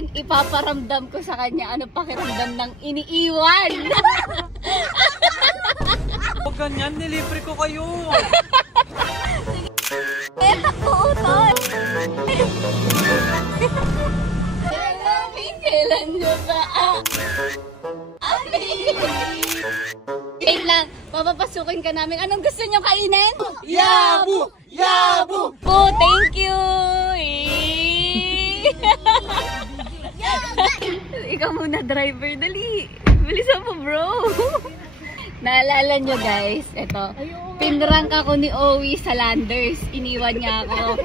Ngayon, ipaparamdam ko sa kanya ano pakiramdam ng iniiwan. Huwag ganyan, nilibre ko kayo. Eto po utol. Kailan nyo ba? Wait lang, papapasukin ka namin. Anong gusto nyo kainin? Yabu! Yabu! Oh, thank you! Ikaw muna driver, dali. Bilisan mo bro. Naalala nyo guys, eto. Pinrank ako ni Owie sa Landers. Iniwan niya ako.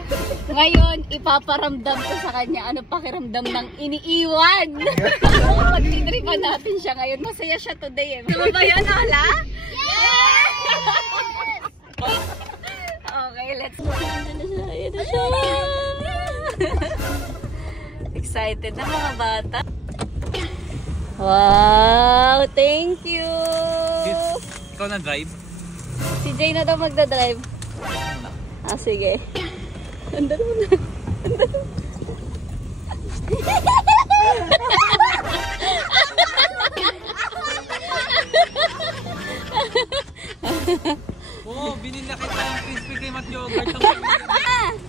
Ngayon, ipaparamdam ko sa kanya ano pakiramdam ng iniiwan. Pagtitripan natin siya ngayon. Masaya siya today eh. Tama ba yun, Ola? Yes! Okay, let's go. Ayan na siya. Excited na mga bata. Wow, thank you. Ikaw na drive? Si Jay na daw magdadrive. Ah, sige. Andun mo na. Oo, binili na kita ng crispy cream at yogurt.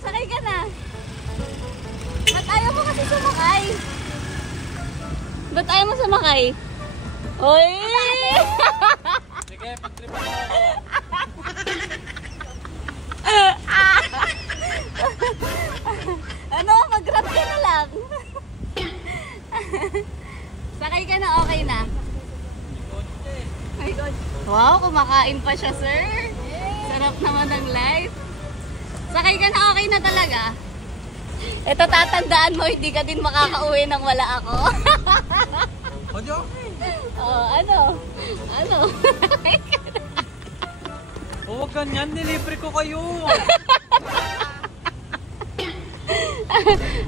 Sakay ka na. Ba't ayaw mo kasi sumakay? Ba't ayaw mo sumakay? Oy! Sige, pag-tripan mo. Ano? Mag-grab ka na lang. Sakay ka na, okay na? My God. Wow, kumakain pa siya, sir. Sarap naman ng life. Sakay ka na, okay na talaga. Ito, tatandaan mo, hindi ka din makakauwi nang wala ako. Ojo? Oh, ano? Ano? Huwag ganyan, nilibre ko kayo.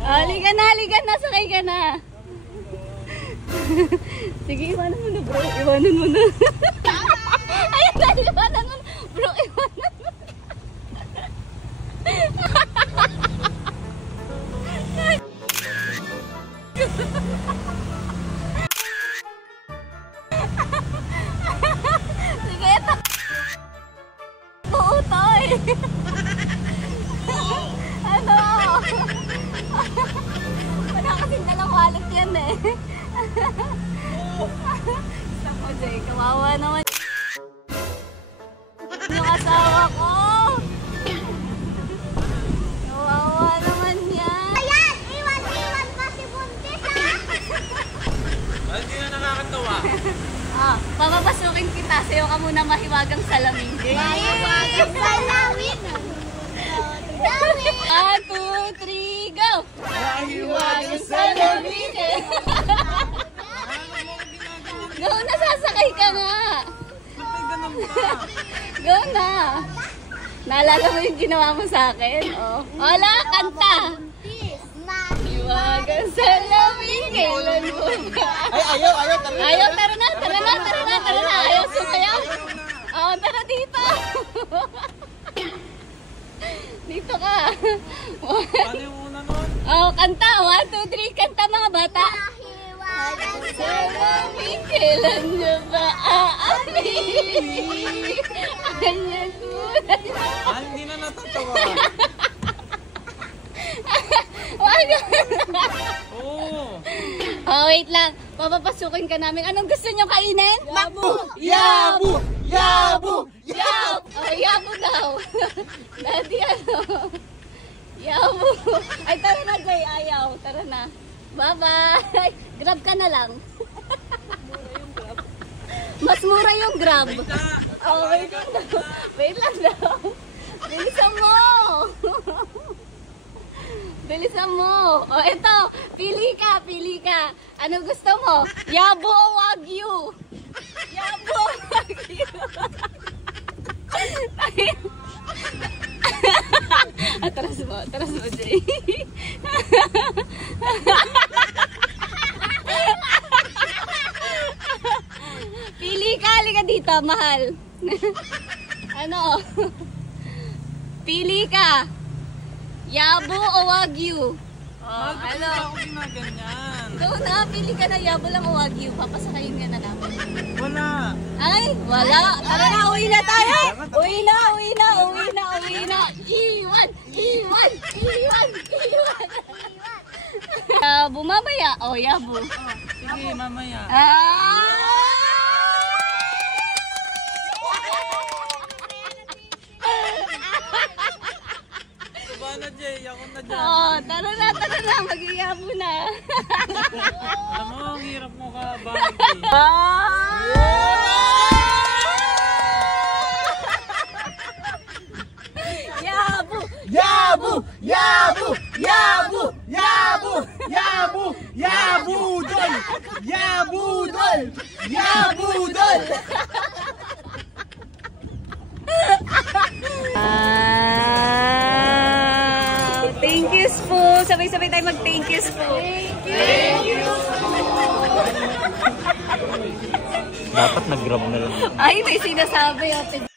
Halika na, sakay ka na. Sige, iwanan mo na bro, iwanan mo na. Ayun na, iwanan mo na. Bro, iwanan mo na. Sige, ito. Puutoy. Ano? Wala kasing dalang wallet yan eh. Isa ko, Jay. Kawawa naman yung asawa ko. Kawawa naman yan. Ayan! Iwan pa si Buntis ha! Ay, hindi na nakakatawa. Ah, papapasukin kita. Sayo ka muna mahiwagang salamin. Mahiwagang salamin! 1, 2, 3, go! Mahiwagang salamin! Go na, sasakay ka nga! Bakit ganun ba? Go na! Naalala mo yung ginawa mo sa akin? Oh. Wala, kanta! Mahiwagang salamin, kailan mo ba? Ay, ayaw, tara. Ayaw, tara na! Ayaw, sumayaw! Oh, tara dito! Dito ka! Ano yung una nun? Oh, kanta! 1, 2, 3, kanta mga bata! Mahiwagang Salamin, kailan nyo ba aamin? Ayan tulad. Ah, hindi na natatawa. Wag! Oo. Oh, wait lang. Papapasukin ka namin. Anong gusto nyo kainin? Yabu! Yabu! Yabu! Yab! Oh, yabu daw. Daddy, ano? Yabu. Ay, tara na, Jay. Ayaw. Tara na. Bye-bye. Grab ka na lang. Mas mura yung grab. Oh, wait lang daw. Wait lang daw. Bilisan mo. Bilisan mo. Oh, ito. Pili ka. Ano gusto mo? Yabu o Wagyu? Yabu o Wagyu? Atras mo, Jay. Pili ka, halika dito, mahal. Ano? Pili ka. Yabu o Wagyu? Oh, Mahal, ano? ako ginaganyan. Go na, pili ka na. Yabo lang o Wagyu. Papasakayin ka na namin. Wala. Ay, wala. Tara na, uwi na tayo. Uwi na, uwi na, uwi na, uwi na. Iwan, iwan, iwan, iwan. Yabo, mamaya. O, yabo. Sige, mamaya. Diba na, Jay? Ako na dyan. Oh, tara na, mag-iyabo na. Alam mo, ang hirap mo ka, Barbie. Yabo! Yabu! Yabu! Yabu! Yabu! Yabu! Yabudol! Yabudol! Yabudol! Thank you, Spoo! Sabay-sabay tayo mag-thank you, Spoo! Thank you! Dapat nag-grab na lang. Ay, may sinasabi.